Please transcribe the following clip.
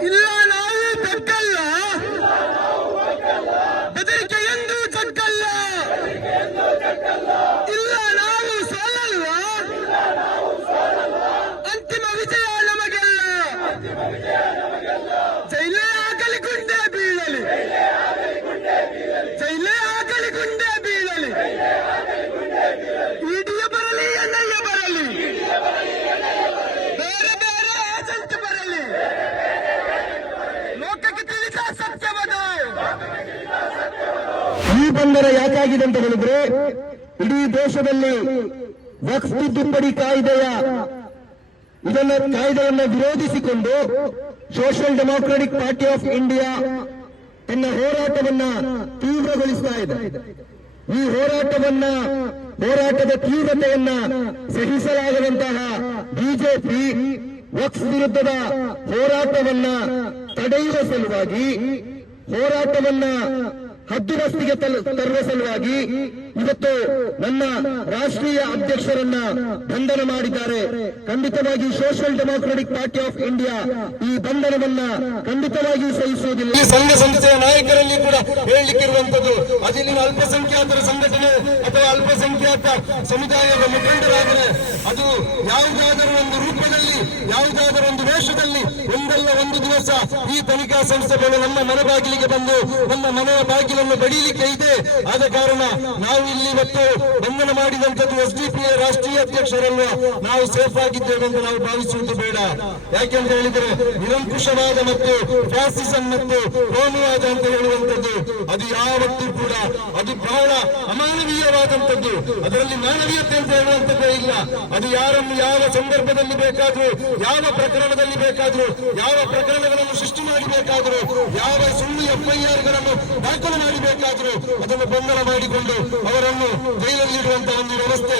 ಇಲ್ಲ ಈ ಬಂಧನ ಯಾಕಾಗಿದೆ ಅಂತ ಹೇಳಿದ್ರೆ, ಇಡೀ ದೇಶದಲ್ಲಿ ವಕ್ಫ್ ತಿದ್ದುಪಡಿ ಕಾಯ್ದೆಯ ಇದನ್ನ ಕಾಯ್ದೆಯನ್ನ ವಿರೋಧಿಸಿಕೊಂಡು Social Democratic Party of India ತನ್ನ ಹೋರಾಟವನ್ನ ತೀವ್ರಗೊಳಿಸ್ತಾ ಇದೆ. ಈ ಹೋರಾಟವನ್ನ, ಹೋರಾಟದ ತೀವ್ರತೆಯನ್ನ ಸಹಿಸಲಾಗದಂತಹ ಬಿಜೆಪಿ ವಕ್ಫ್ ವಿರುದ್ಧದ ಹೋರಾಟವನ್ನ ತಡೆಯುವ ಸಲುವಾಗಿ ಹೋರಾಟವನ್ನ ಹದ್ದುಬಸ್ತಿಗೆ ತಲ್- ತರುವ ಸಲುವಾಗಿ ಇವತ್ತು ನನ್ನ ರಾಷ್ಟ್ರೀಯ ಅಧ್ಯಕ್ಷರನ್ನ ಬಂಧನ ಮಾಡಿದ್ದಾರೆ. ಖಂಡಿತವಾಗಿ Social Democratic Party of India ಈ ಬಂಧನವನ್ನ ಖಂಡಿತವಾಗಿಯೂ ಸಹಿಸುವುದಿಲ್ಲ. ಈ ಸಂಘ ಸಂಸ್ಥೆಯ ನಾಯಕರಲ್ಲಿ ಕೂಡ ಹೇಳಲಿಕ್ಕಿರುವಂತದ್ದು ಅದಿಲ್ಲಿನ ಅಲ್ಪಸಂಖ್ಯಾತರ ಸಂಘಟನೆ ಅಥವಾ ಅಲ್ಪಸಂಖ್ಯಾತ ಸಮುದಾಯದ ಮುಖಂಡರಾದರೆ ಅದು ಯಾವುದಾದರೂ ಒಂದು ರೂಪದಲ್ಲಿ, ಯಾವುದಾದರೂ ಒಂದು ವೇಷದಲ್ಲಿ, ಒಂದಲ್ಲ ಒಂದು ದಿವಸ ಈ ತನಿಖಾ ಸಂಸ್ಥೆಗಳು ನಮ್ಮ ಮನೆ ಬಾಗಿಲಿಗೆ ಬಂದು, ನಮ್ಮ ಮನೆಯ ಬಾಗಿಲನ್ನು ಬಡೀಲಿಕ್ಕೆ ಇದೆ. ಆದ ಕಾರಣ ನಾವು ಇಲ್ಲಿ ಇವತ್ತು ಬಂಧನ ಮಾಡಿದಂಥದ್ದು ಎಸ್ ಡಿ ಪಿ ರಾಷ್ಟ್ರೀಯ ಅಧ್ಯಕ್ಷರನ್ನು ನಾವು ಸೇಫ್ ಆಗಿದ್ದೇವೆ ಎಂದು ನಾವು ಭಾವಿಸುವುದು ಬೇಡ. ಯಾಕೆಂತ ಹೇಳಿದರೆ, ನಿರಂಕುಶವಾದ ಮತ್ತು ಫ್ಯಾಸಿಸಂ ಮತ್ತು ಕೋಮುವಾದ ಅಂತ ಹೇಳುವಂತದ್ದು ಅದು ಯಾವತ್ತೂ ಕೂಡ, ಅದು ಬಹಳ ಅಮಾನವೀಯವಾದಂತದ್ದು ಅದರಲ್ಲಿ ಮಾನವೀಯತೆ ಅಂತ ಹೇಳುವಂಥದ್ದೇ ಇಲ್ಲ. ಅದು ಯಾರನ್ನು ಯಾವ ಸಂದರ್ಭದಲ್ಲಿ ಬೇಕಾದ್ರೂ, ಯಾವ ಪ್ರಕರಣದಲ್ಲಿ ಬೇಕಾದ್ರೂ, ಯಾವ ಪ್ರಕರಣಗಳನ್ನು ಸೃಷ್ಟಿ ಮಾಡಬೇಕಾದ್ರೂ ಯಾವ ಸುಳ್ಳು ಎಫ್ಐಆರ್ಗಳನ್ನು ದಾಖಲು ಮಾಡಬೇಕಾದ್ರೂ ಅದನ್ನು ಬಂಧನ ಮಾಡಿಕೊಂಡು ಅವರನ್ನು ಜೈಲಲ್ಲಿಡುವಂತಹ ಒಂದು ವ್ಯವಸ್ಥೆ.